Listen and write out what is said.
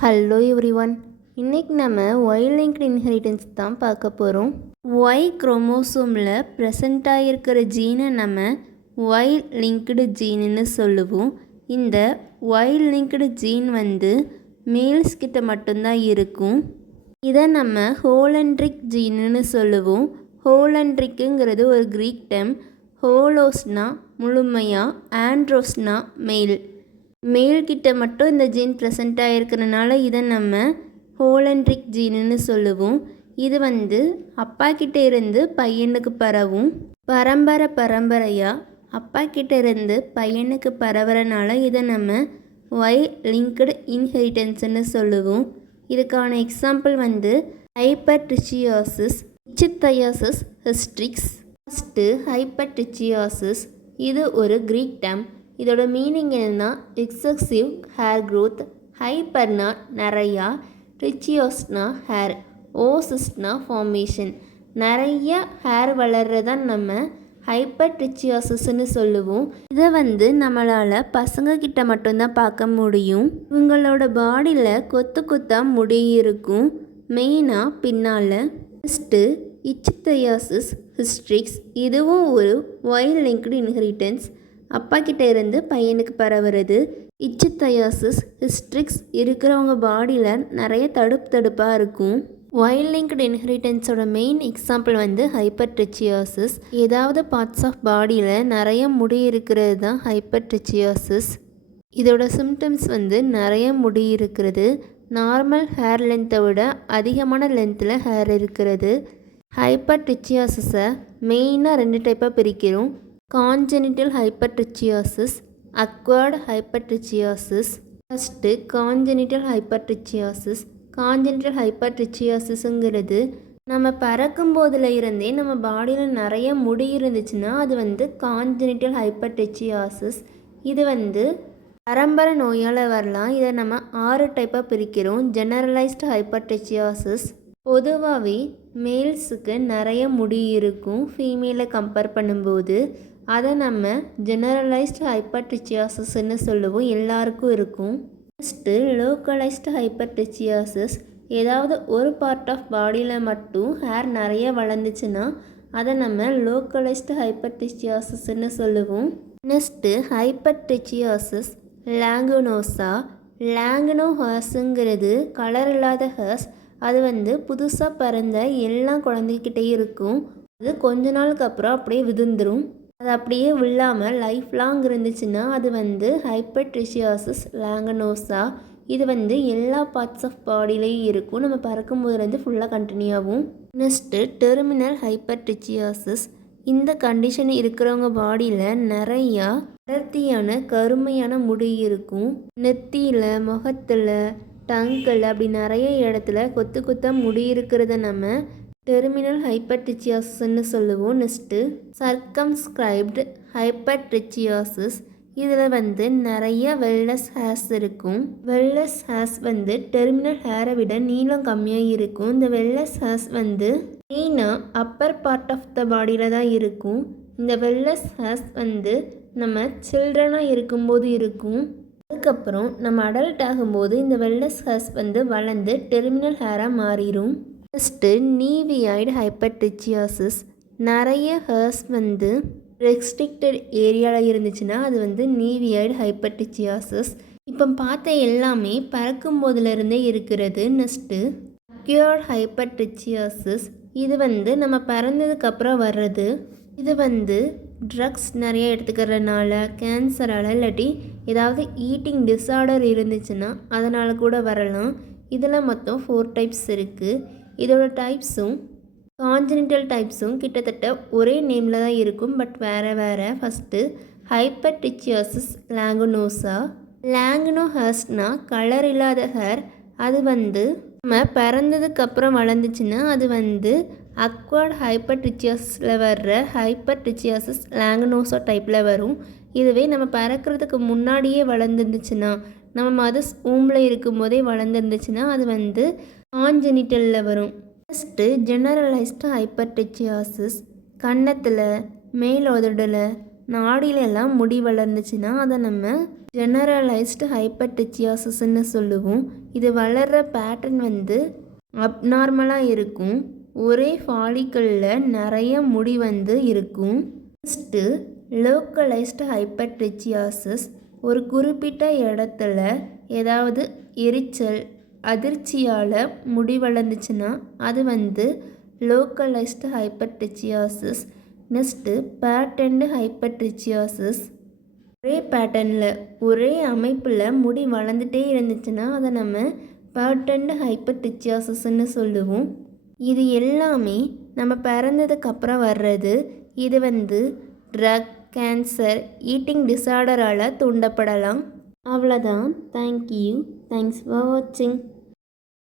Hello everyone. இன்றைக்கி நம்ம Y linked inheritance தான் பார்க்க போகிறோம். ஒய் குரோமோசோமில் ப்ரெசண்ட் ஆகிருக்கிற ஜீனை நம்ம ஒய் லிங்க்டு ஜீனுன்னு சொல்லுவோம். இந்த ஒய் லிங்க்டு ஜீன் மேல்ஸ் கிட்ட மட்டும்தான் இருக்கும். இதை நம்ம ஹோலண்ட்ரிக் ஜீனுன்னு சொல்லுவோம். ஹோலண்ட்ரிக்குங்கிறது ஒரு க்ரீக் டெர்ம். ஹோலோஸ்னா முழுமையாக, ஆண்ட்ரோஸ்னா மேல்கிட்ட மட்டும் இந்த ஜீன் ப்ரெசண்ட் ஆகிருக்கிறனால இதை நம்ம ஹோலண்ட்ரிக் ஜீனுன்னு சொல்லுவோம். இது அப்பா கிட்ட இருந்து பையனுக்கு பரவும். பரம்பரையாக அப்பா கிட்ட இருந்து பையனுக்கு பரவுறனால இதை நம்ம ஒய் லிங்க்டு இன்ஹெரிட்டன்ஸ்னு சொல்லுவோம். இதுக்கான எக்ஸாம்பிள் ஹைப்பர்ட்ரிச்சியாசிஸ், இச்சித்தயாசிஸ் ஹிஸ்ட்ரிக்ஸ். ஃபஸ்ட்டு ஹைப்பர்ட்ரிச்சியாசிஸ், இது ஒரு க்ரீக் டேர்ம். இதோட மீனிங் என்னென்னா எக்ஸசிவ் ஹேர் க்ரோத். ஹைப்பர்னா நிறையா, ட்ரிச்சியோஸ்னா ஹேர், ஓசிஸ்னா ஃபார்மேஷன். நிறைய ஹேர் வளர்றதான் நம்ம ஹைப்பர்ட்ரிச்சியாசிஸ்ன்னு சொல்லுவோம். இதை நம்மளால் பசங்கக்கிட்ட மட்டும்தான் பார்க்க முடியும். இவங்களோட பாடியில் கொத்து கொத்தாக முடி இருக்கும், மெயினாக பின்னால். ஃபஸ்ட்டு இச்சித்தயாசிஸ் ஹிஸ்ட்ரிக்ஸ், இதுவும் ஒரு ஒய் லிங்க்டு இன்ஹெரிட்டன்ஸ். அப்பா கிட்ட இருந்து பையனுக்கு பரவுறது. இச்சித்தயாசிஸ் ஹிஸ்ட்ரிக்ஸ் இருக்கிறவங்க பாடியில் நிறைய தடுப்பாக இருக்கும். ஒய் லிங்க்டு இன்ஹெரிட்டன்ஸோட மெயின் எக்ஸாம்பிள் ஹைப்பர்ட்ரிச்சியாசிஸ். ஏதாவது பார்ட்ஸ் ஆஃப் பாடியில் நிறைய முடி இருக்கிறது தான் ஹைப்பர்ட்ரிச்சியாசிஸ். இதோட சிம்டம்ஸ் நிறைய முடி இருக்கிறது, நார்மல் ஹேர் லென்த்தை விட அதிகமான லென்த்தில் ஹேர் இருக்கிறது. ஹைப்பர்ட்ரிச்சியாசிஸை மெயினாக 2 டைப்பாக பிரிக்கிறோம். Congenital hypertrichosis, acquired hypertrichosis. First congenital hypertrichosis. Congenital ஹைப்பர்ட்ரிச்சியாசிஸுங்கிறது நம்ம பறக்கும் போதில் இருந்தே நம்ம பாடியில் நிறைய முடி இருந்துச்சுன்னா அது கான்ஜெனிட்டல் ஹைப்பர்ட்ரிச்சியாசிஸ். இது பரம்பரை நோயால் வரலாம். இதை நம்ம 6 டைப்பாக பிரிக்கிறோம். ஜெனரலைஸ்டு ஹைப்பர்ட்ரிச்சியாசிஸ், பொதுவாகவே மேல்ஸுக்கு நிறைய முடி இருக்கும் ஃபீமேலை கம்பேர் பண்ணும்போது. அதை நம்ம ஜெனரலைஸ்டு ஹைப்பர்ட்ரிச்சியாசிஸ்ன்னு சொல்லுவோம், எல்லாருக்கும் இருக்கும். ஃபஸ்ட்டு லோக்கலைஸ்டு ஹைப்பர்ட்ரிச்சியாசிஸ், ஏதாவது ஒரு பார்ட் ஆஃப் பாடியில் மட்டும் ஹேர் நிறைய வளர்ந்துச்சுன்னா அதை நம்ம லோக்கலைஸ்டு ஹைப்பர்ட்ரிச்சியாசிஸ்ன்னு சொல்லுவோம். நெக்ஸ்ட்டு ஹைப்பர்ட்ரிச்சியாசிஸ் லாங்குனோசா. லாங்குனோ ஹேர்ஸுங்கிறது கலர் இல்லாத ஹேர்ஸ். அது புதுசாக பிறந்த எல்லா குழந்தைகிட்டையும் இருக்கும். அது கொஞ்ச நாளுக்கு அப்புறம் அப்படியே விழுந்துடும். அது அப்படியே விழாமல் லைஃப் லாங் இருந்துச்சுன்னா அது ஹைப்பர்ட்ரிச்சியாசிஸ் லாங்குனோசா. இது எல்லா பார்ட்ஸ் ஆஃப் பாடியிலையும் இருக்கும். நம்ம பறக்கும்போது ஃபுல்லாக கண்டினியூ ஆகும். Next terminal hypertrichosis. இந்த கண்டிஷன் இருக்கிறவங்க பாடியில் நிறையா அடர்த்தியான கருமையான முடி இருக்கும். நெத்தியில், முகத்தில், டங்கில், அப்படி நிறைய இடத்துல கொத்து கொத்தாக முடி இருக்கிறத நம்ம டெர்மினல் ஹைப்பர்ட்ரிச்சியாசிஸ்ன்னு சொல்லுவோம். நெக்ஸ்ட்டு சர்க்கம்ஸ்கிரைப்டு ஹைப்பர்ட்ரிச்சியாசிஸ். இதில் நிறைய வெல்லஸ் ஹேர்ஸ் இருக்கும். வெல்லஸ் ஹேர்ஸ் டெர்மினல் ஹேரை விட நீளம் கம்மியாக இருக்கும். இந்த வெல்லஸ் ஹேர்ஸ் மெயினாக அப்பர் பார்ட் ஆஃப் த பாடியில் தான் இருக்கும். இந்த வெல்லஸ் ஹேர்ஸ் நம்ம சில்ட்ரனாக இருக்கும்போது இருக்கும். அதுக்கப்புறம் நம்ம அடல்ட் ஆகும்போது இந்த வெல்லஸ் ஹேர்ஸ் வளர்ந்து டெர்மினல் ஹேராக மாறிடும். ஃபஸ்ட்டு நீவியாய்டு ஹைப்பர்ட்ரிச்சியாசிஸ். நிறைய ஹேர்ஸ் ரெஸ்ட்ரிக்டட் ஏரியாவில் இருந்துச்சுன்னா அது நீவியாய்டு ஹைப்பர்ட்ரிச்சியாசிஸ். இப்போ பார்த்த எல்லாமே பறக்கும் போதிலிருந்தே இருக்கிறது. Next acquired hypertrichosis. இது நம்ம பறந்ததுக்கப்புறம் வர்றது. இது ட்ரக்ஸ் நிறைய எடுத்துக்கிறதுனால, கேன்சரால், இல்லாட்டி ஏதாவது ஈட்டிங் டிஸார்டர் இருந்துச்சுன்னா அதனால் கூட வரலாம். இதில் மொத்தம் 4 டைப்ஸ் இருக்குது. இதோட டைப்ஸும் கான்ஜெனிட்டல் டைப்ஸும் கிட்டத்தட்ட ஒரே நேமில் தான் இருக்கும், பட் வேறு வேறு. ஃபஸ்ட்டு ஹைப்பர்ட்ரிச்சியாசிஸ் லாங்குனோசா. லாங்குனோ ஹேர்ஸ்னால் கலர் இல்லாத ஹேர். அது நம்ம பிறந்ததுக்கப்புறம் வளர்ந்துச்சுன்னா அது அக்வர்ட் ஹைப்பர்ட்ரிச்சியாசிஸில் வர்ற ஹைப்பர்ட்ரிச்சியாசிஸ் லாங்குனோசா டைப்பில் வரும். இதுவே நம்ம பறக்கிறதுக்கு முன்னாடியே வளர்ந்துருந்துச்சுன்னா, நம்ம மதர்ஸ் ஊம்பில் இருக்கும்போதே வளர்ந்துருந்துச்சுன்னா அது கான்ஜெனிட்டலில் வரும். First generalised hypertrichosis. கன்னத்தில், மேல் உதடில், நாடிலெல்லாம் முடி வளர்ந்துச்சுன்னா அதை நம்ம ஜெனரலைஸ்டு ஹைப்பர்டிச்சியாசிஸ்ன்னு சொல்லுவோம். இது வளர்கிற பேட்டர்ன் வந்து அப்நார்மலாக இருக்கும். ஒரே ஃபாலிக்கலில் நிறைய முடி வந்து இருக்கும். Next localised hypertrichosis. ஒரு குறிப்பிட்ட இடத்துல ஏதாவது எரிச்சல் அதிர்ச்சியால் முடி வளர்ந்துச்சுன்னா அது வந்து லோக்கலைஸ்டு ஹைப்பர்டிச்சியாசிஸ். Next patterned ஹைப்பர்டிச்சியாசிஸ். ஒரே பேட்டர்னில் ஒரே அமைப்பில் முடி வளர்ந்துட்டே இருந்துச்சுன்னா அதை நம்ம பேட்டர்ன்டு ஹைப்பர்டிச்சியாசிஸ்ன்னு சொல்லுவோம். இது எல்லாமே நம்ம பிறந்ததுக்கப்புறம் வர்றது. இது வந்து ட்ரக், கேன்சர், ஈட்டிங் டிஸார்டரால் தூண்டப்படலாம். அவ்வளோதான். தேங்க்யூ. தேங்க்ஸ் ஃபார் வாட்சிங்.